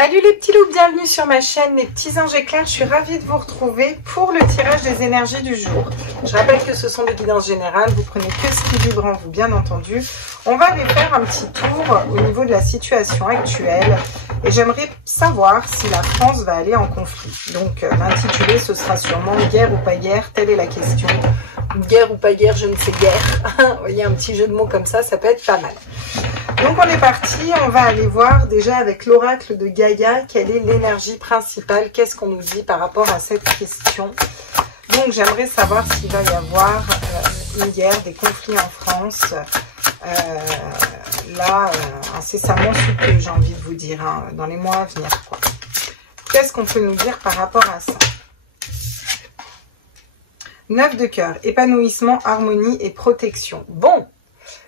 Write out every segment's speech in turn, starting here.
Salut les petits loups, bienvenue sur ma chaîne les petits anges éclairs. Je suis ravie de vous retrouver pour le tirage des énergies du jour. Je rappelle que ce sont des guidances générales, vous prenez que ce qui vibre en vous, bien entendu. On va aller faire un petit tour au niveau de la situation actuelle et j'aimerais savoir si la France va aller en conflit. Donc l'intitulé ce sera sûrement guerre ou pas guerre, telle est la question. Guerre ou pas guerre, je ne sais guère. Vous voyez, un petit jeu de mots comme ça peut être pas mal. Donc on est parti, on va aller voir déjà avec l'oracle de Gaïa quelle est l'énergie principale, qu'est-ce qu'on nous dit par rapport à cette question. Donc j'aimerais savoir s'il va y avoir une guerre, des conflits en France, incessamment sous peu, j'ai envie de vous dire, hein, dans les mois à venir, quoi. Qu'est-ce qu'on peut nous dire par rapport à ça? 9 de cœur, épanouissement, harmonie et protection. Bon,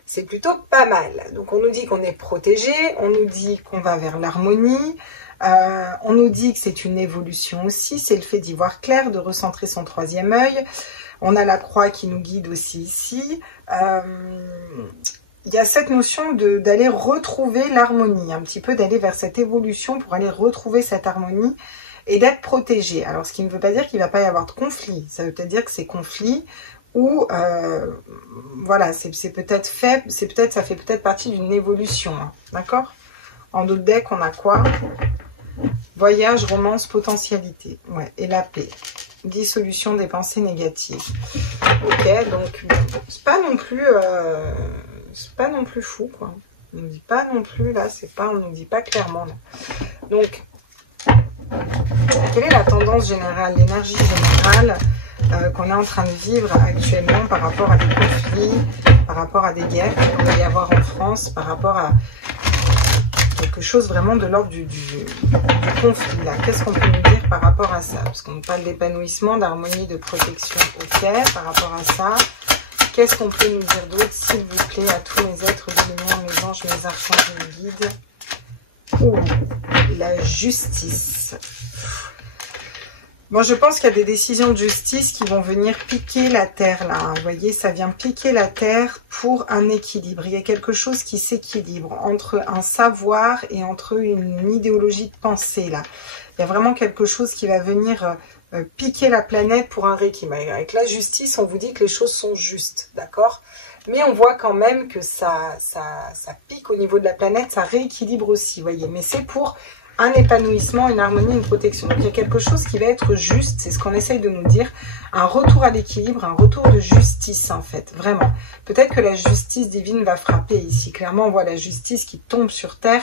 c'est plutôt pas mal. Donc on nous dit qu'on est protégé, on nous dit qu'on va vers l'harmonie, on nous dit que c'est une évolution aussi, c'est le fait d'y voir clair, de recentrer son troisième œil. On a la croix qui nous guide aussi ici. Il y a cette notion d'aller retrouver l'harmonie, un petit peu d'aller vers cette évolution pour aller retrouver cette harmonie et d'être protégé. Alors ce qui ne veut pas dire qu'il ne va pas y avoir de conflit, ça veut peut-être dire que ces conflits ou voilà, c'est peut-être fait, ça fait peut-être partie d'une évolution, hein, d'accord? En d'autres decks, on a quoi? Voyage, romance, potentialité, ouais, et la paix, dissolution des pensées négatives. Ok, donc bon, c'est pas non plus fou, quoi. On ne dit pas non plus là, on ne dit pas clairement là. Donc quelle est la tendance générale, l'énergie générale qu'on est en train de vivre actuellement par rapport à des conflits, par rapport à des guerres qu'il pourrait y avoir en France, par rapport à quelque chose vraiment de l'ordre du conflit là. Qu'est-ce qu'on peut nous dire par rapport à ça? Parce qu'on parle d'épanouissement, d'harmonie, de protection, ok, par rapport à ça. Qu'est-ce qu'on peut nous dire d'autre, s'il vous plaît, à tous mes êtres de lumière, mes anges, mes archanges, mes guides? Oh, la justice. Bon, je pense qu'il y a des décisions de justice qui vont venir piquer la terre, là. Hein. Vous voyez, ça vient piquer la terre pour un équilibre. Il y a quelque chose qui s'équilibre entre un savoir et entre une idéologie de pensée, là. Il y a vraiment quelque chose qui va venir piquer la planète pour un rééquilibre. Avec la justice, on vous dit que les choses sont justes, d'accord? Mais on voit quand même que ça pique au niveau de la planète, ça rééquilibre aussi, vous voyez. Mais c'est pour un épanouissement, une harmonie, une protection. Donc il y a quelque chose qui va être juste, c'est ce qu'on essaye de nous dire, un retour à l'équilibre, un retour de justice en fait, vraiment. Peut-être que la justice divine va frapper ici. Clairement, on voit la justice qui tombe sur terre.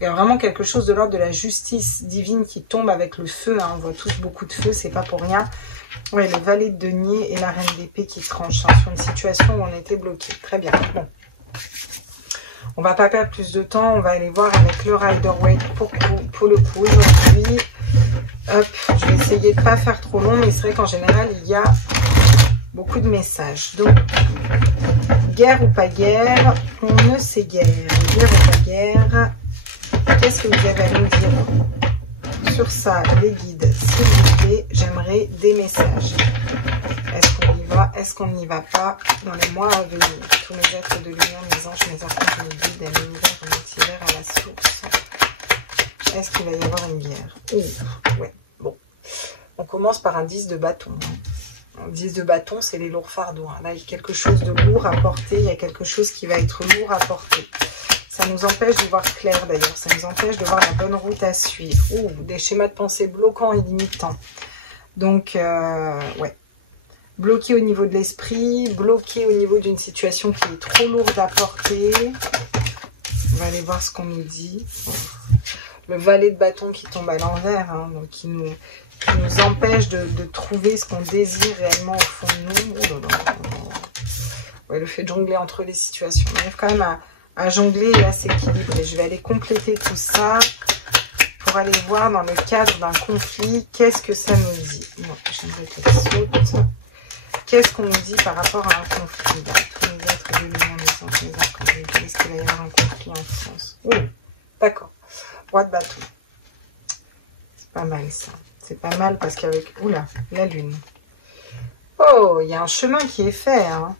Il y a vraiment quelque chose de l'ordre de la justice divine qui tombe avec le feu. Hein. On voit tous beaucoup de feu, c'est pas pour rien. Ouais, le valet de denier et la reine d'épée qui tranchent hein, sur une situation où on était bloqué. Très bien. Bon. On va pas perdre plus de temps. On va aller voir avec le Rider-Waite pour le coup aujourd'hui. Hop, je vais essayer de pas faire trop long, mais c'est vrai qu'en général, il y a beaucoup de messages. Donc, guerre ou pas guerre, on ne sait guère. Guerre ou pas guerre, qu'est-ce que vous avez à nous dire sur ça, les guides? S'il vous plaît, j'aimerais des messages. Est-ce qu'on y va? Est-ce qu'on n'y va pas dans les mois à venir? Tous mes êtres de lumière, mes anges, mes archanges, mes guides, à l'univers, au multivers, à la source. Est-ce qu'il va y avoir une guerre? Ouais, bon. On commence par un 10 de bâton. Un 10 de bâton, c'est les lourds fardeaux. Là, il y a quelque chose de lourd à porter. Il y a quelque chose qui va être lourd à porter. Ça nous empêche de voir clair d'ailleurs. Ça nous empêche de voir la bonne route à suivre. Des schémas de pensée bloquants et limitants. Donc, ouais. Bloqué au niveau de l'esprit, bloqué au niveau d'une situation qui est trop lourde à porter. On va aller voir ce qu'on nous dit. Le valet de bâton qui tombe à l'envers, hein, donc qui nous empêche de trouver ce qu'on désire réellement au fond de nous. Oh là là. Ouais, le fait de jongler entre les situations. On arrive quand même à jongler et à s'équilibrer. Je vais aller compléter tout ça pour aller voir dans le cadre d'un conflit, qu'est-ce que ça nous dit. Bon, j'aimerais qu'elle saute. Qu'est-ce qu'on nous dit par rapport à un conflit? Tous les êtres de lumière, les anges, les archanges, est-ce qu'il va y avoir un conflit en France? D'accord. Roi de bâton. C'est pas mal ça. C'est pas mal parce qu'avec... Oula, la lune. Oh, il y a un chemin qui est fait. Hein.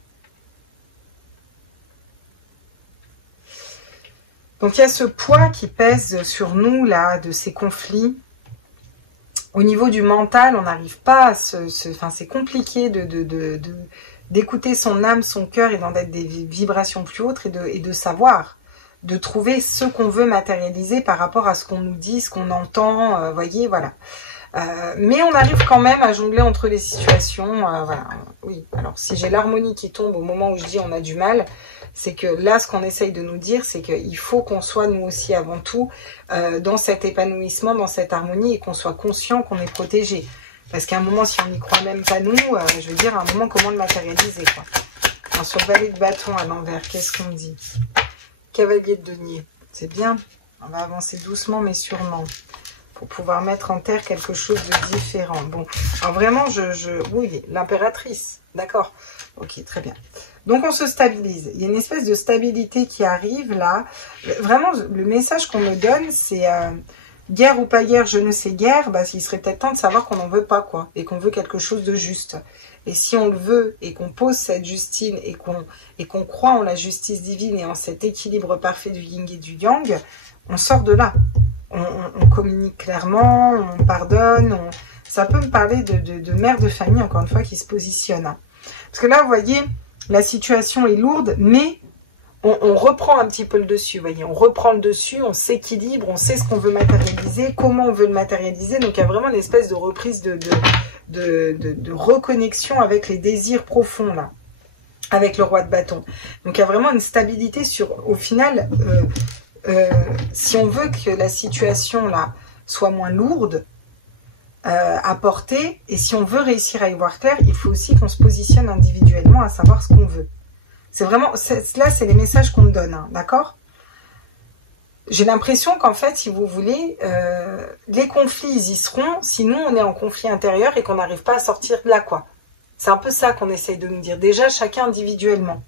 Donc il y a ce poids qui pèse sur nous là, de ces conflits. Au niveau du mental, on n'arrive pas à enfin c'est compliqué d'écouter son âme, son cœur et d'en être des vibrations plus hautes et de savoir, de trouver ce qu'on veut matérialiser par rapport à ce qu'on nous dit, ce qu'on entend, voyez, voilà. Mais on arrive quand même à jongler entre les situations, voilà. Oui, alors si j'ai l'harmonie qui tombe au moment où je dis on a du mal, c'est que là, ce qu'on essaye de nous dire, c'est qu'il faut qu'on soit nous aussi avant tout dans cet épanouissement, dans cette harmonie et qu'on soit conscient qu'on est protégé. Parce qu'à un moment, si on n'y croit même pas nous, je veux dire, à un moment, comment le matérialiser, quoi. Alors, sur le valet de bâton à l'envers, qu'est-ce qu'on dit? Cavalier de denier, c'est bien. On va avancer doucement mais sûrement pour pouvoir mettre en terre quelque chose de différent. Bon, alors vraiment, oui, l'impératrice, d'accord. Ok, très bien. Donc, on se stabilise. Il y a une espèce de stabilité qui arrive là. Vraiment, le message qu'on me donne, c'est guerre ou pas guerre, je ne sais guère. Bah, il serait peut-être temps de savoir qu'on n'en veut pas, quoi. Et qu'on veut quelque chose de juste. Et si on le veut et qu'on pose cette justine et qu'on croit en la justice divine et en cet équilibre parfait du yin et du yang, on sort de là. On communique clairement, on pardonne. Ça peut me parler de mère de famille, encore une fois, qui se positionne. Hein. Parce que là, vous voyez, la situation est lourde, mais on reprend un petit peu le dessus. Vous voyez, on reprend le dessus, on s'équilibre, on sait ce qu'on veut matérialiser, comment on veut le matérialiser. Donc, il y a vraiment une espèce de reprise de reconnexion avec les désirs profonds, là, avec le roi de bâton. Donc, il y a vraiment une stabilité sur, au final, si on veut que la situation, là, soit moins lourde, à porter, et si on veut réussir à y voir clair, il faut aussi qu'on se positionne individuellement à savoir ce qu'on veut. C'est vraiment, là c'est les messages qu'on me donne, hein, d'accord? J'ai l'impression qu'en fait, si vous voulez, les conflits ils y seront si nous on est en conflit intérieur et qu'on n'arrive pas à sortir de là, quoi. C'est un peu ça qu'on essaye de nous dire, déjà chacun individuellement.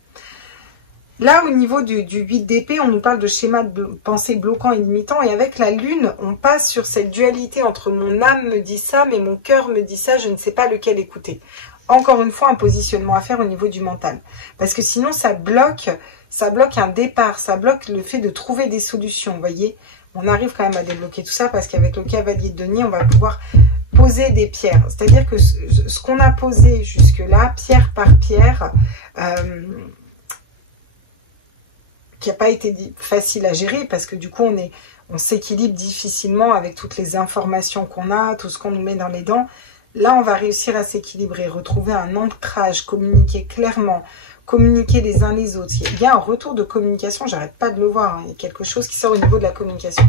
Là, au niveau du 8 d'épée, on nous parle de schéma de pensée bloquant et limitant. Et avec la lune, on passe sur cette dualité entre mon âme me dit ça, mais mon cœur me dit ça, je ne sais pas lequel écouter. Encore une fois, un positionnement à faire au niveau du mental. Parce que sinon, ça bloque un départ, ça bloque le fait de trouver des solutions, vous voyez. On arrive quand même à débloquer tout ça parce qu'avec le cavalier de denier, on va pouvoir poser des pierres. C'est-à-dire que ce qu'on a posé jusque-là, pierre par pierre, qui n'a pas été facile à gérer parce que du coup on s'équilibre difficilement avec toutes les informations qu'on a, tout ce qu'on nous met dans les dents. Là on va réussir à s'équilibrer, retrouver un ancrage, communiquer clairement, communiquer les uns les autres. Il y a un retour de communication, j'arrête pas de le voir, hein. Il y a quelque chose qui sort au niveau de la communication.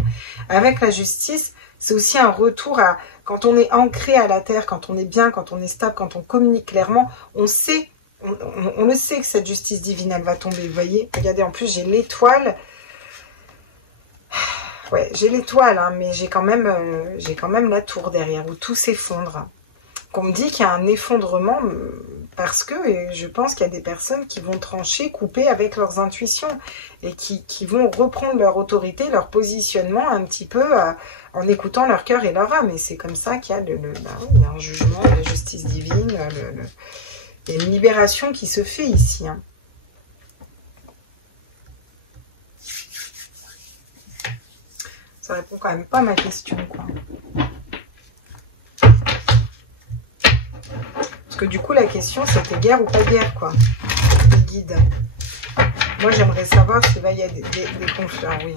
Avec la justice, c'est aussi un retour à quand on est ancré à la terre, quand on est bien, quand on est stable, quand on communique clairement, on sait. On le sait que cette justice divine, elle va tomber, vous voyez. Regardez, en plus, j'ai l'étoile. Ouais, j'ai l'étoile, hein, mais j'ai quand même la tour derrière, où tout s'effondre. Qu'on me dit qu'il y a un effondrement, parce que je pense qu'il y a des personnes qui vont trancher, couper avec leurs intuitions, et qui vont reprendre leur autorité, leur positionnement, un petit peu, en écoutant leur cœur et leur âme. Et c'est comme ça qu'il y a, il y a un jugement, la justice divine, il y a une libération qui se fait ici. Hein. Ça répond quand même pas à ma question, quoi. Parce que du coup, la question, c'était guerre ou pas guerre, quoi. Le guide. Moi, j'aimerais savoir s'il va y avoir des conflits. Ah, oui.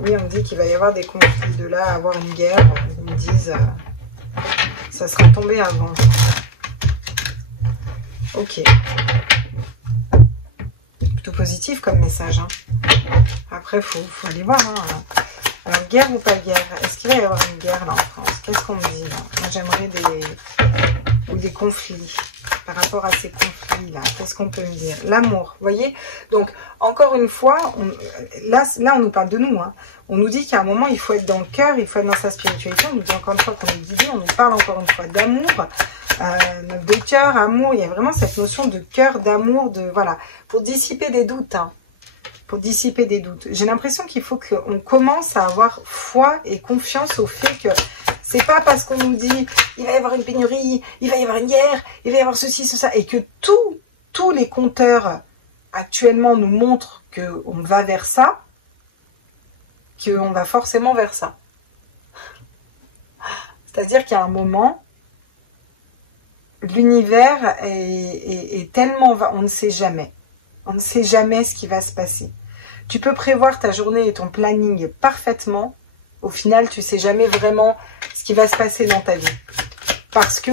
Oui, on me dit qu'il va y avoir des conflits. De là à avoir une guerre, ils me disent ça sera tombé avant. Ok. Plutôt positif comme message. Hein. Après, faut aller voir. Hein. Alors, guerre ou pas guerre? Est-ce qu'il va y avoir une guerre là en France? Qu'est-ce qu'on me dit là? Moi, j'aimerais des conflits. Par rapport à ces conflits là, qu'est-ce qu'on peut me dire? L'amour, vous voyez? Donc, encore une fois, là, on nous parle de nous. Hein. On nous dit qu'à un moment, il faut être dans le cœur, il faut être dans sa spiritualité. On nous dit encore une fois qu'on est guidé. On nous parle encore une fois d'amour. De cœur, amour, il y a vraiment cette notion de cœur, d'amour, de voilà, pour dissiper des doutes, hein, pour dissiper des doutes. J'ai l'impression qu'il faut qu'on commence à avoir foi et confiance au fait que c'est pas parce qu'on nous dit il va y avoir une pénurie, il va y avoir une guerre, il va y avoir ceci, ça, et que tous les compteurs actuellement nous montrent qu'on va vers ça, qu'on va forcément vers ça. C'est-à-dire qu'il y a un moment, l'univers est tellement... On ne sait jamais. On ne sait jamais ce qui va se passer. Tu peux prévoir ta journée et ton planning parfaitement. Au final, tu ne sais jamais vraiment ce qui va se passer dans ta vie. Parce que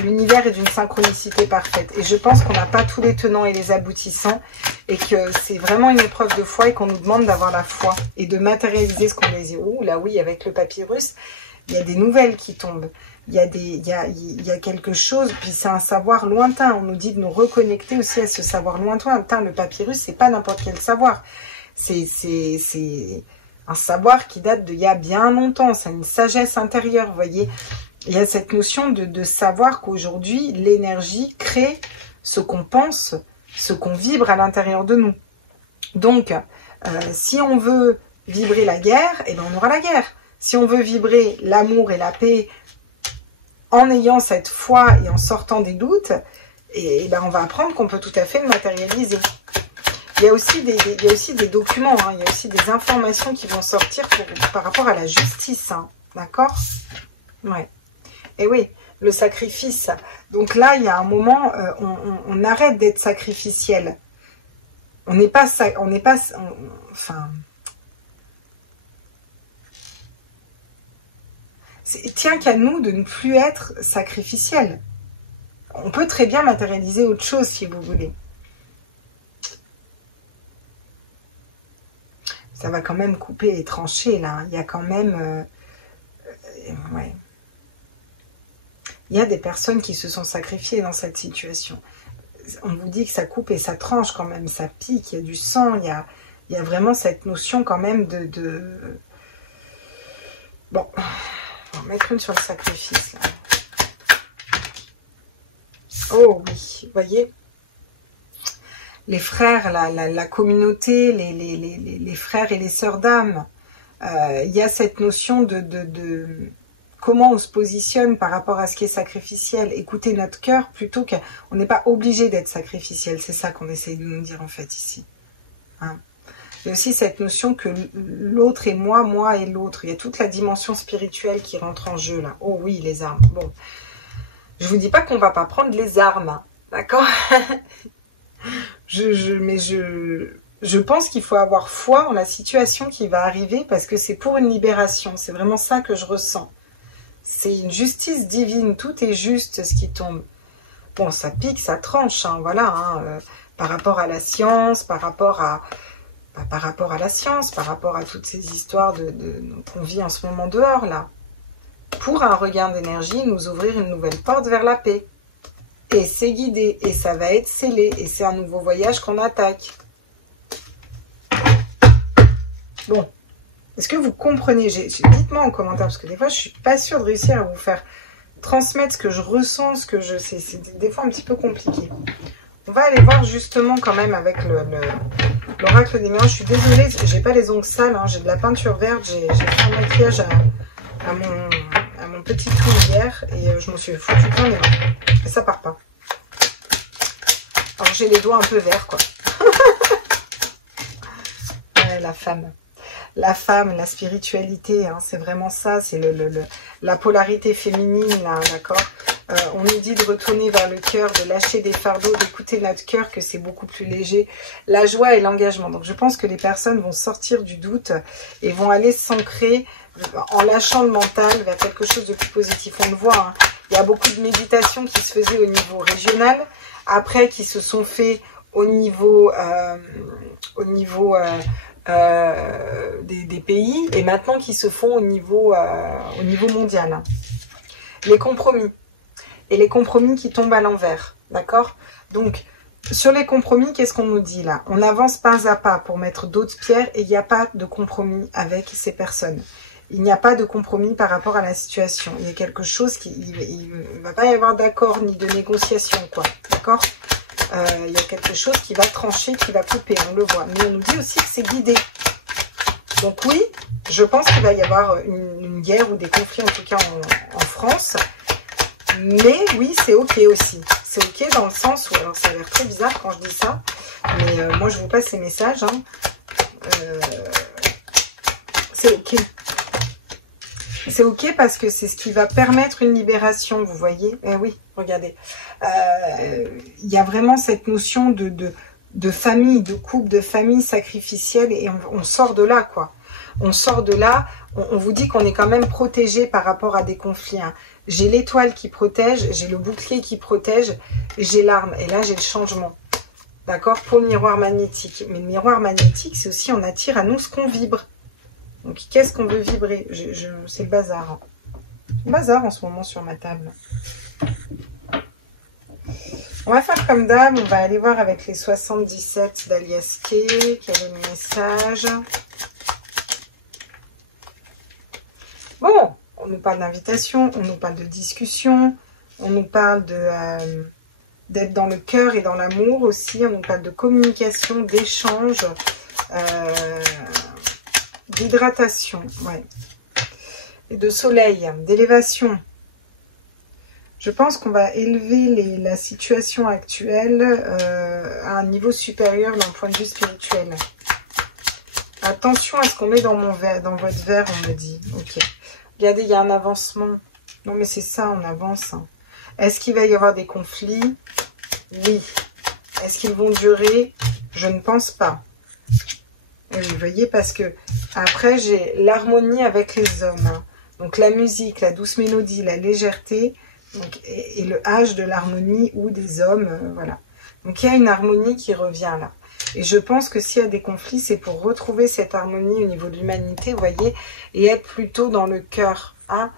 l'univers est d'une synchronicité parfaite. Et je pense qu'on n'a pas tous les tenants et les aboutissants. Et que c'est vraiment une épreuve de foi et qu'on nous demande d'avoir la foi. Et de matérialiser ce qu'on désire. Ouh là oui, avec le papyrus, il y a des nouvelles qui tombent. Il y a quelque chose, puis c'est un savoir lointain. On nous dit de nous reconnecter aussi à ce savoir lointain. Le papyrus, c'est pas n'importe quel savoir. C'est un savoir qui date d'il y a bien longtemps. C'est une sagesse intérieure, vous voyez. Il y a cette notion de savoir qu'aujourd'hui, l'énergie crée ce qu'on pense, ce qu'on vibre à l'intérieur de nous. Donc, si on veut vibrer la guerre, eh ben on aura la guerre. Si on veut vibrer l'amour et la paix, en ayant cette foi et en sortant des doutes, et ben on va apprendre qu'on peut tout à fait le matérialiser. Il y a aussi des documents, hein, il y a aussi des informations qui vont sortir par rapport à la justice, hein, d'accord? Ouais. Et oui, le sacrifice. Donc là, il y a un moment, on arrête d'être sacrificiel. Enfin... Tient qu'à nous de ne plus être sacrificiel. On peut très bien matérialiser autre chose si vous voulez. Ça va quand même couper et trancher là. Il y a quand même... ouais. Il y a des personnes qui se sont sacrifiées dans cette situation. On vous dit que ça coupe et ça tranche quand même. Ça pique, il y a du sang. Il y a vraiment cette notion quand même de... Bon... On va mettre une sur le sacrifice. Là. Oh oui, vous voyez, les frères, la communauté, les frères et les sœurs d'âme, il y a cette notion de comment on se positionne par rapport à ce qui est sacrificiel. Écoutez notre cœur plutôt qu'on n'est pas obligé d'être sacrificiel. C'est ça qu'on essaye de nous dire en fait ici. Hein. Il y a aussi cette notion que l'autre est moi et l'autre. Il y a toute la dimension spirituelle qui rentre en jeu là. Oh oui, les armes. Bon, je vous dis pas qu'on va pas prendre les armes, hein, d'accord? Mais je pense qu'il faut avoir foi en la situation qui va arriver parce que c'est pour une libération. C'est vraiment ça que je ressens. C'est une justice divine. Tout est juste ce qui tombe. Bon, ça pique, ça tranche, hein, voilà. Hein, par rapport à la science, par rapport à la science, par rapport à toutes ces histoires qu'on vit en ce moment dehors, là. Pour un regain d'énergie, nous ouvrir une nouvelle porte vers la paix. Et c'est guidé, et ça va être scellé, et c'est un nouveau voyage qu'on attaque. Bon, est-ce que vous comprenez? Dites-moi en commentaire, parce que des fois, je suis pas sûre de réussir à vous faire transmettre ce que je ressens, ce que je sais. C'est des fois un petit peu compliqué. On va aller voir justement quand même avec l'oracle des mélanges. Je suis désolée, j'ai pas les ongles sales, hein, j'ai de la peinture verte, j'ai fait un maquillage à mon petit trou hier et je m'en suis foutu plein les mains. Et ça part pas. Alors j'ai les doigts un peu verts quoi. Ouais, la femme. La femme, la spiritualité, hein, c'est vraiment ça, c'est la polarité féminine là, d'accord. On nous dit de retourner vers le cœur, de lâcher des fardeaux, d'écouter notre cœur, que c'est beaucoup plus léger. La joie et l'engagement. Donc je pense que les personnes vont sortir du doute et vont aller s'ancrer en lâchant le mental vers quelque chose de plus positif. On le voit, hein. Il y a beaucoup de méditations qui se faisaient au niveau régional, après qui se sont faits au niveau des pays et maintenant qui se font au niveau mondial. Les compromis. Et les compromis qui tombent à l'envers, d'accord? Donc, sur les compromis, qu'est-ce qu'on nous dit là? On avance pas à pas pour mettre d'autres pierres et il n'y a pas de compromis avec ces personnes. Il n'y a pas de compromis par rapport à la situation. Il y a quelque chose il ne va pas y avoir d'accord ni de négociation, quoi, d'accord? Il y a quelque chose qui va trancher, qui va couper, on le voit. Mais on nous dit aussi que c'est guidé. Donc oui, je pense qu'il va y avoir une guerre ou des conflits, en tout cas en France. Mais oui, c'est ok aussi. C'est ok dans le sens où, alors ça a l'air très bizarre quand je dis ça, mais moi je vous passe ces messages. Hein. c'est ok. C'est ok parce que c'est ce qui va permettre une libération, vous voyez. Eh oui, regardez. Il y a vraiment cette notion de famille, de couple, de famille sacrificielle et on sort de là, quoi. On sort de là, on vous dit qu'on est quand même protégé par rapport à des conflits. Hein. J'ai l'étoile qui protège, j'ai le bouclier qui protège, j'ai l'arme. Et là, j'ai le changement. D'accord? Pour le miroir magnétique. Mais le miroir magnétique, c'est aussi on attire à nous ce qu'on vibre. Donc, qu'est-ce qu'on veut vibrer? C'est le bazar. Hein. Le bazar en ce moment sur ma table. On va faire comme d'hab. On va aller voir avec les 77 d'Alias Kay. Quel est le message? Bon, on nous parle d'invitation, on nous parle de discussion, on nous parle d'être dans le cœur et dans l'amour aussi. On nous parle de communication, d'échange. D'hydratation, ouais. Et de soleil, d'élévation. Je pense qu'on va élever la situation actuelle à un niveau supérieur d'un point de vue spirituel. Attention à ce qu'on met dans mon verre, dans votre verre, on me dit. Ok. Regardez, il y a un avancement. Non, mais c'est ça, on avance. Hein. Est-ce qu'il va y avoir des conflits? Oui. Est-ce qu'ils vont durer? Je ne pense pas. Et vous voyez, parce que après, j'ai l'harmonie avec les hommes. Hein. Donc, la musique, la douce mélodie, la légèreté, donc, et le H de l'harmonie ou des hommes, voilà. Donc, il y a une harmonie qui revient là. Et je pense que s'il y a des conflits, c'est pour retrouver cette harmonie au niveau de l'humanité, vous voyez, et être plutôt dans le cœur. Hein.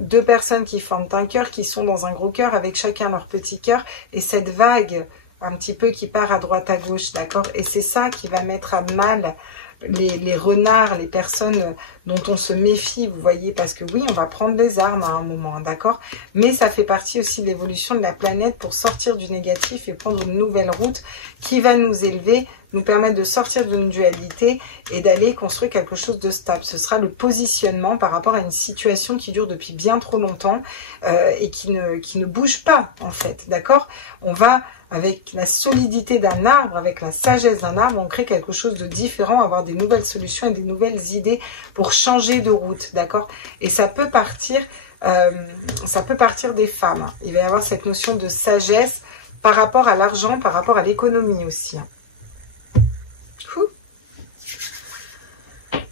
Deux personnes qui forment un cœur, qui sont dans un gros cœur, avec chacun leur petit cœur, et cette vague un petit peu qui part à droite à gauche, d'accord? Et c'est ça qui va mettre à mal les renards, les personnes dont on se méfie, vous voyez, parce que oui, on va prendre les armes à un moment, d'accord? Mais ça fait partie aussi de l'évolution de la planète pour sortir du négatif et prendre une nouvelle route qui va nous élever, nous permettre de sortir d'une dualité et d'aller construire quelque chose de stable. Ce sera le positionnement par rapport à une situation qui dure depuis bien trop longtemps et qui ne bouge pas, en fait, d'accord? On va, avec la solidité d'un arbre, avec la sagesse d'un arbre, on crée quelque chose de différent, avoir des nouvelles solutions et des nouvelles idées pour changer de route, d'accord? Et ça peut partir des femmes. Il va y avoir cette notion de sagesse par rapport à l'argent, par rapport à l'économie aussi.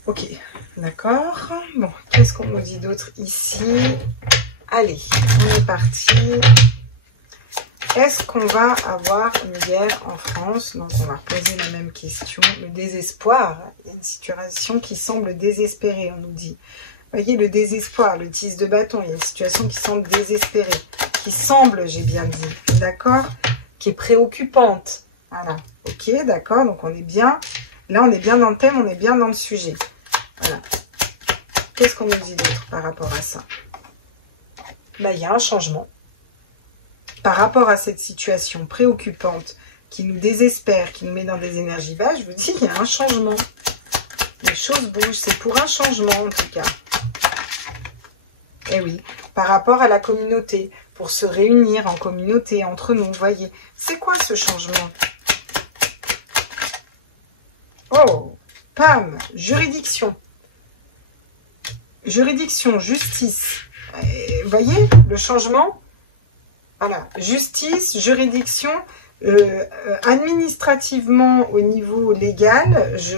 Ok, d'accord. Bon, qu'est-ce qu'on nous dit d'autre ici? Allez, on est parti. Est-ce qu'on va avoir une guerre en France? Donc, on va reposer la même question. Le désespoir. Il y a une situation qui semble désespérée, on nous dit. Vous voyez, le désespoir, le 10 de bâton. Il y a une situation qui semble désespérée. Qui semble, j'ai bien dit. D'accord? Qui est préoccupante. Voilà. Ok, d'accord. Donc, on est bien. Là, on est bien dans le thème, on est bien dans le sujet. Voilà. Qu'est-ce qu'on nous dit d'autre par rapport à ça? Bah, il y a un changement. Par rapport à cette situation préoccupante qui nous désespère, qui nous met dans des énergies basses, je vous dis, il y a un changement. Les choses bougent, c'est pour un changement en tout cas. Et oui, par rapport à la communauté, pour se réunir en communauté, entre nous, vous voyez. C'est quoi ce changement? Oh, pam, juridiction. Juridiction, justice. Vous voyez, le changement? Voilà, justice, juridiction, administrativement au niveau légal, je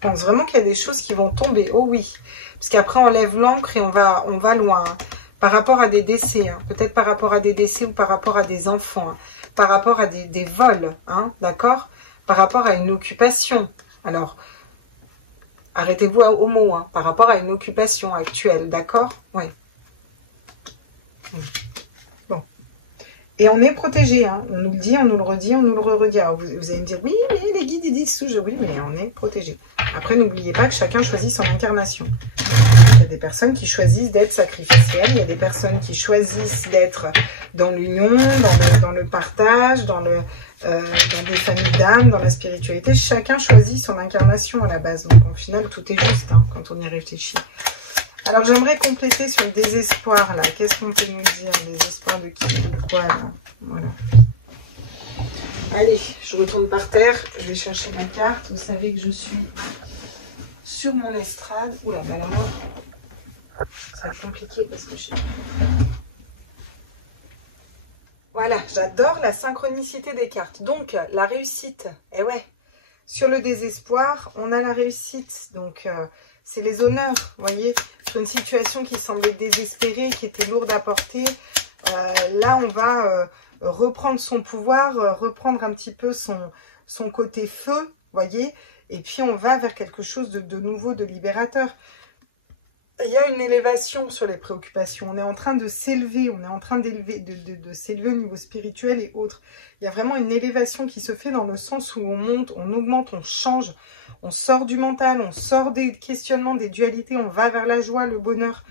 pense vraiment qu'il y a des choses qui vont tomber. Oh oui, parce qu'après on lève l'ancre et on va loin. Hein. Par rapport à des décès, hein. Peut-être par rapport à des décès ou par rapport à des enfants, hein. Par rapport à des vols, hein, d'accord? Par rapport à une occupation. Alors, arrêtez-vous au mot, hein, par rapport à une occupation actuelle, d'accord? Oui. Bon. Et on est protégé, hein. On nous le dit, on nous le redit, on nous le redit. Alors vous allez me dire, oui, mais les guides, ils disent toujours, oui, mais on est protégé. Après, n'oubliez pas que chacun choisit son incarnation. Il y a des personnes qui choisissent d'être sacrificielles, il y a des personnes qui choisissent d'être dans l'union, dans le partage, dans des familles d'âmes, dans la spiritualité. Chacun choisit son incarnation à la base. Donc, au final, tout est juste, hein, quand on y réfléchit. Alors, j'aimerais compléter sur le désespoir, là. Qu'est-ce qu'on peut nous dire? Le désespoir de qui? De quoi, là? Voilà. Allez, je retourne par terre. Je vais chercher ma carte. Vous savez que je suis sur mon estrade. Oula, bah là, moi, ça va être compliqué parce que je... Voilà, j'adore la synchronicité des cartes. Donc, la réussite, eh ouais, sur le désespoir, on a la réussite. Donc, c'est les honneurs, vous voyez, sur une situation qui semblait désespérée, qui était lourde à porter. Là, on va reprendre son pouvoir, reprendre un petit peu son côté feu, vous voyez, et puis on va vers quelque chose de nouveau, de libérateur. Il y a une élévation sur les préoccupations. On est en train de s'élever, on est en train d'élever, de s'élever au niveau spirituel et autres. Il y a vraiment une élévation qui se fait dans le sens où on monte, on augmente, on change, on sort du mental, on sort des questionnements, des dualités, on va vers la joie, le bonheur.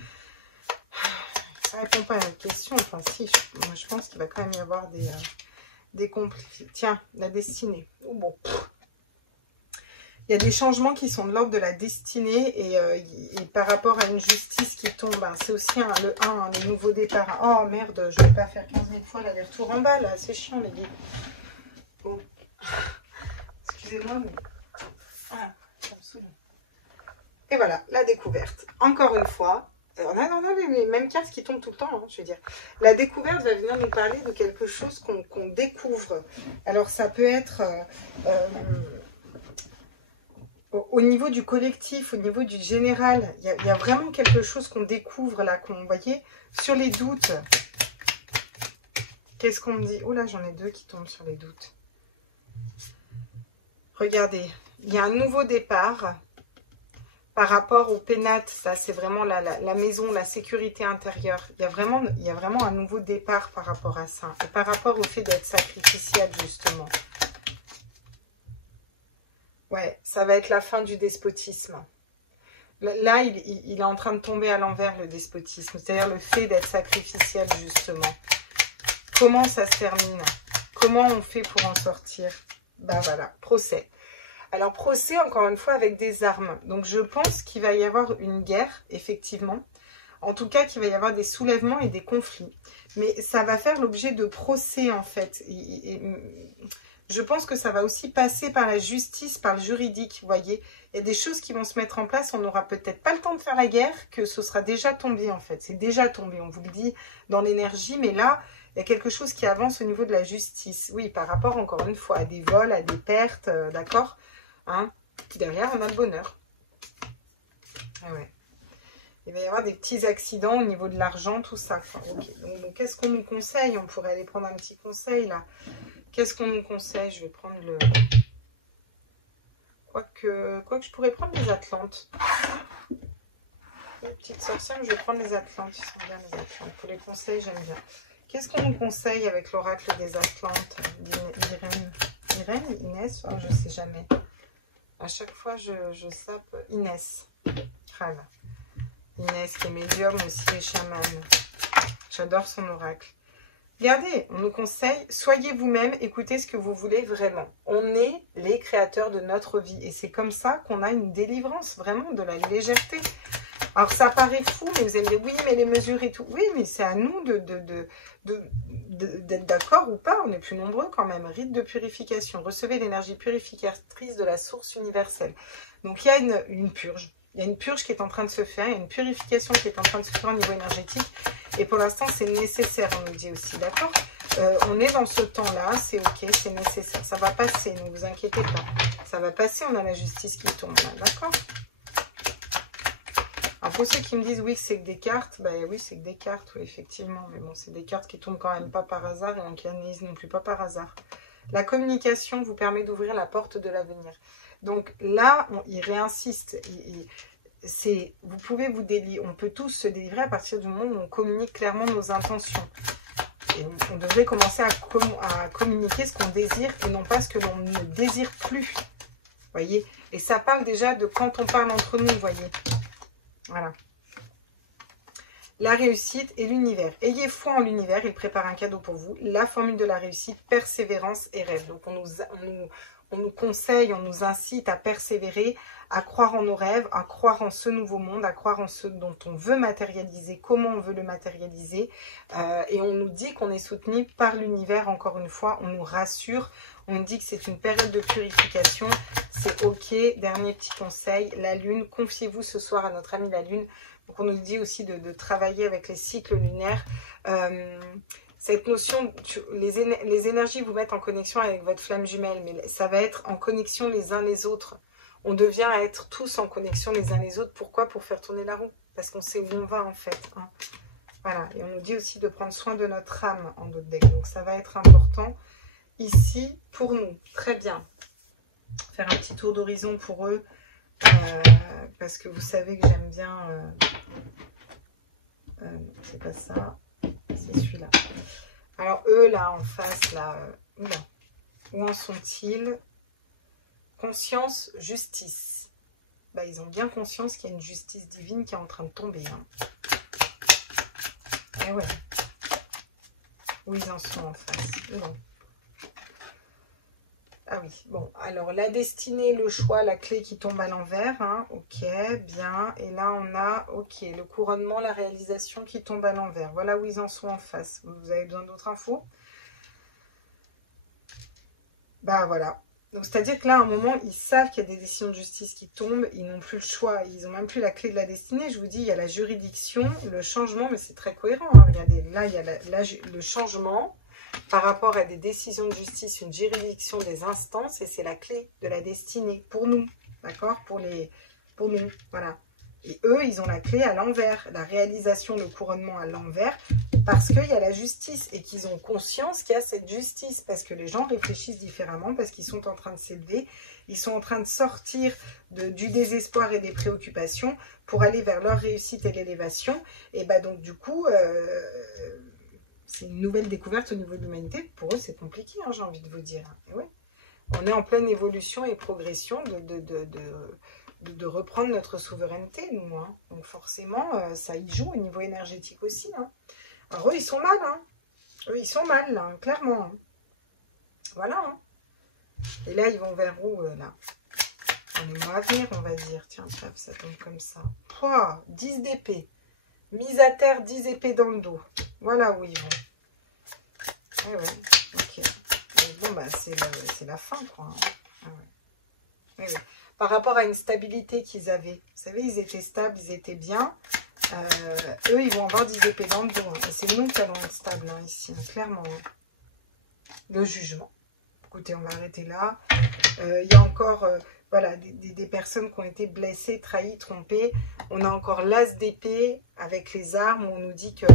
Ça ne répond pas à la question. Enfin, si, moi je pense qu'il va quand même y avoir des conflits. Tiens, la destinée. Oh, bon. Il y a des changements qui sont de l'ordre de la destinée et par rapport à une justice qui tombe, hein, c'est aussi le 1, hein, le nouveau départ. Oh merde, je ne vais pas faire 15 000 fois l'aller-retour en bas, là, c'est chiant les gars. Bon. Excusez-moi, mais... Ah, ça me saoule. Et voilà, la découverte. Encore une fois, on a les mêmes cartes qui tombent tout le temps, hein, je veux dire. La découverte va venir nous parler de quelque chose qu'on découvre. Alors ça peut être... au niveau du collectif, au niveau du général, il y a vraiment quelque chose qu'on découvre là, vous voyez, sur les doutes. Qu'est-ce qu'on me dit? Oh là, j'en ai deux qui tombent sur les doutes. Regardez, il y a un nouveau départ par rapport au pénate. Ça, c'est vraiment la maison, la sécurité intérieure. Il y a vraiment un nouveau départ par rapport à ça. Et par rapport au fait d'être sacrificiel, justement. Ouais, ça va être la fin du despotisme. Là, il est en train de tomber à l'envers, le despotisme. C'est-à-dire le fait d'être sacrificiel, justement. Comment ça se termine? Comment on fait pour en sortir? Ben voilà, procès. Alors, procès, encore une fois, avec des armes. Donc, je pense qu'il va y avoir une guerre, effectivement. En tout cas, qu'il va y avoir des soulèvements et des conflits. Mais ça va faire l'objet de procès, en fait. Je pense que ça va aussi passer par la justice, par le juridique, vous voyez. Il y a des choses qui vont se mettre en place, on n'aura peut-être pas le temps de faire la guerre, que ce sera déjà tombé en fait. C'est déjà tombé, on vous le dit dans l'énergie, mais là, il y a quelque chose qui avance au niveau de la justice. Oui, par rapport, encore une fois, à des vols, à des pertes, d'accord, hein. Derrière, on a le bonheur. Ah ouais. Il va y avoir des petits accidents au niveau de l'argent, tout ça. Enfin, okay. Donc qu'est-ce qu'on nous conseille? On pourrait aller prendre un petit conseil, là. Qu'est-ce qu'on nous conseille? Je vais prendre le... Quoique je pourrais prendre les Atlantes. Petite sorcière, je vais prendre les Atlantes. Ils sont bien, les Atlantes. Pour les conseils, j'aime bien. Qu'est-ce qu'on nous conseille avec l'oracle des Atlantes? Irène, Inès, oh, je ne sais jamais. À chaque fois, je sape Inès. Ah là. Inès qui est médium aussi et chamane. J'adore son oracle. Regardez, on nous conseille, soyez vous-même, écoutez ce que vous voulez vraiment. On est les créateurs de notre vie et c'est comme ça qu'on a une délivrance, vraiment, de la légèreté. Alors ça paraît fou, mais vous allez dire, oui, mais les mesures et tout. Oui, mais c'est à nous d'être d'accord ou pas, on est plus nombreux quand même. Rite de purification, recevez l'énergie purificatrice de la source universelle. Donc il y a une purge. Il y a une purge qui est en train de se faire, il y a une purification qui est en train de se faire au niveau énergétique. Et pour l'instant, c'est nécessaire, on nous dit aussi, d'accord? On est dans ce temps-là, c'est ok, c'est nécessaire. Ça va passer, ne vous inquiétez pas. Ça va passer, on a la justice qui tombe, d'accord? Alors pour ceux qui me disent, oui, c'est que des cartes, ben oui, c'est que des cartes, oui, effectivement. Mais bon, c'est des cartes qui tombent quand même pas par hasard et on canalise non plus pas par hasard. La communication vous permet d'ouvrir la porte de l'avenir. Donc là, il réinsiste. Vous pouvez vous délivrer, on peut tous se délivrer à partir du moment où on communique clairement nos intentions. Et on devrait commencer à communiquer ce qu'on désire et non pas ce que l'on ne désire plus. Voyez? Et ça parle déjà de quand on parle entre nous, voyez? Voilà. La réussite et l'univers. Ayez foi en l'univers, il prépare un cadeau pour vous. La formule de la réussite, persévérance et rêve. Donc on nous conseille, on nous incite à persévérer, à croire en nos rêves, à croire en ce nouveau monde, à croire en ce dont on veut matérialiser, comment on veut le matérialiser. Et on nous dit qu'on est soutenu par l'univers, encore une fois, on nous rassure, on nous dit que c'est une période de purification, c'est ok. Dernier petit conseil, la lune, confiez-vous ce soir à notre amie la lune. Donc on nous dit aussi de travailler avec les cycles lunaires. Cette notion, les énergies vous mettent en connexion avec votre flamme jumelle, mais ça va être en connexion les uns les autres. On devient à être tous en connexion les uns les autres. Pourquoi? Pour faire tourner la roue. Parce qu'on sait où on va en fait. Hein. Voilà. Et on nous dit aussi de prendre soin de notre âme en d'autres decks. Donc ça va être important ici pour nous. Très bien. Faire un petit tour d'horizon pour eux. Parce que vous savez que j'aime bien... c'est pas ça. C'est celui-là. Alors eux là en face, là, où en sont-ils? Conscience, justice. Bah, ils ont bien conscience qu'il y a une justice divine qui est en train de tomber. Hein. Et ouais. Où ils en sont en face? Non. Ah oui, bon. Alors, la destinée, le choix, la clé qui tombe à l'envers. Hein. Ok, bien. Et là, on a, ok, le couronnement, la réalisation qui tombe à l'envers. Voilà où ils en sont en face. Vous avez besoin d'autres infos? Bah, voilà. Donc, c'est-à-dire que là, à un moment, ils savent qu'il y a des décisions de justice qui tombent. Ils n'ont plus le choix. Ils n'ont même plus la clé de la destinée. Je vous dis, il y a la juridiction, le changement, mais c'est très cohérent. Hein. Regardez, là, il y a le changement par rapport à des décisions de justice, une juridiction des instances. Et c'est la clé de la destinée pour nous. D'accord? Pour nous. Voilà. Et eux, ils ont la clé à l'envers. La réalisation, le couronnement à l'envers. Parce qu'il y a la justice et qu'ils ont conscience qu'il y a cette justice. Parce que les gens réfléchissent différemment, parce qu'ils sont en train de s'élever. Ils sont en train de sortir du désespoir et des préoccupations pour aller vers leur réussite et l'élévation. Et bah donc du coup, c'est une nouvelle découverte au niveau de l'humanité. Pour eux, c'est compliqué, hein, j'ai envie de vous dire. Et ouais. On est en pleine évolution et progression de reprendre notre souveraineté, nous. Hein. Donc forcément, ça y joue au niveau énergétique aussi. Hein. Alors eux, ils sont mal, hein. Eux, ils sont mal, là, clairement. Hein. Voilà. Hein. Et là, ils vont vers où, là? On est mois à venir, on va dire. Tiens, ça tombe comme ça. Pouah, 10 d'épée. Mise à terre, 10 épées dans le dos. Voilà où ils vont. Ah ouais, ok. Et bon, bah, c'est la fin, quoi. Hein. Ah ouais. Oui. Par rapport à une stabilité qu'ils avaient. Vous savez, ils étaient stables, ils étaient bien. Eux, ils vont avoir 10 épées dans le dos. Hein. Et c'est nous qui allons être stables, hein, ici, hein, clairement. Hein. Le jugement. Écoutez, on va arrêter là. Il y a encore voilà, des personnes qui ont été blessées, trahies, trompées. On a encore l'as d'épée avec les armes, où on nous dit que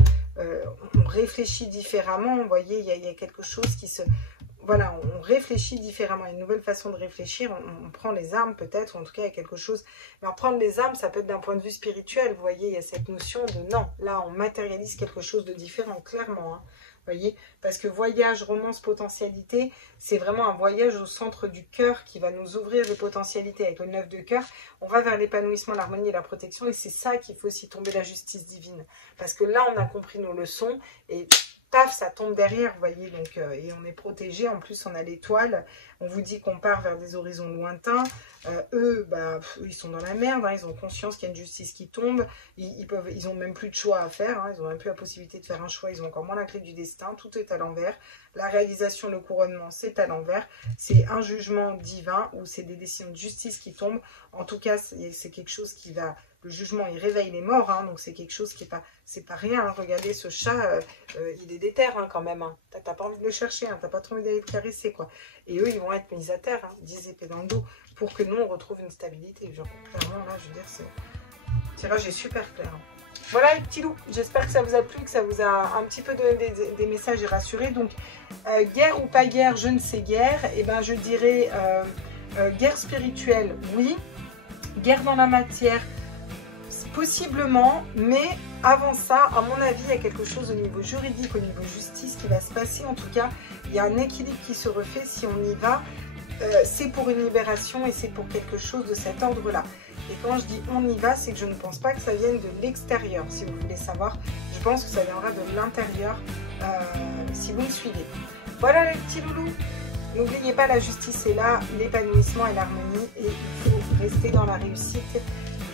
on réfléchit différemment. Vous voyez, il y a quelque chose qui se... Voilà, on réfléchit différemment, une nouvelle façon de réfléchir, on prend les armes peut-être, ou en tout cas il y a quelque chose. Mais en prendre les armes, ça peut être d'un point de vue spirituel, vous voyez, il y a cette notion de non, là on matérialise quelque chose de différent, clairement. Hein, vous voyez, parce que voyage, romance, potentialité, c'est vraiment un voyage au centre du cœur qui va nous ouvrir les potentialités. Avec le 9 de cœur, on va vers l'épanouissement, l'harmonie et la protection, et c'est ça qu'il faut aussi tomber la justice divine. Parce que là on a compris nos leçons, et... paf, ça tombe derrière, vous voyez, donc, et on est protégé. En plus, on a l'étoile. On vous dit qu'on part vers des horizons lointains. Eux, bah, ils sont dans la merde. Hein, ils ont conscience qu'il y a une justice qui tombe. Ils ont même plus de choix à faire. Hein, ils ont même plus la possibilité de faire un choix. Ils ont encore moins la clé du destin. Tout est à l'envers. La réalisation, le couronnement, c'est à l'envers. C'est un jugement divin ou c'est des décisions de justice qui tombent. En tout cas, c'est quelque chose qui va... Le jugement, il réveille les morts, hein, donc c'est quelque chose qui est pas... C'est pas rien, hein. Regardez, ce chat, il est déter, hein, quand même. Hein. T'as pas envie de le chercher, hein, t'as pas trop envie d'aller le caresser, quoi. Et eux, ils vont être mis à terre, hein, 10 épées dans le dos, pour que nous, on retrouve une stabilité. Genre, clairement, là, je veux dire, c'est... Le tirage est super clair. Hein. Voilà, les petits loups, j'espère que ça vous a plu, que ça vous a un petit peu donné des messages et rassuré. Donc, guerre ou pas guerre, je ne sais guère. Et ben, je dirais guerre spirituelle, oui. Guerre dans la matière, possiblement, mais avant ça, à mon avis, il y a quelque chose au niveau juridique, au niveau justice qui va se passer. En tout cas, il y a un équilibre qui se refait si on y va. C'est pour une libération et c'est pour quelque chose de cet ordre-là. Et quand je dis on y va, c'est que je ne pense pas que ça vienne de l'extérieur, si vous voulez savoir. Je pense que ça viendra de l'intérieur, si vous me suivez. Voilà les petits loulous. N'oubliez pas, la justice est là, l'épanouissement et l'harmonie, et il faut rester dans la réussite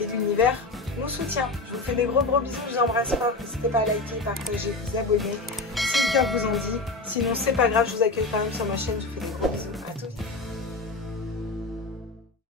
et l'univers nous soutient. Je vous fais des gros bisous, je vous embrasse fort. N'hésitez pas à liker, partager, vous abonner si le cœur vous en dit. Sinon, c'est pas grave, je vous accueille quand même sur ma chaîne. Je vous fais des gros bisous.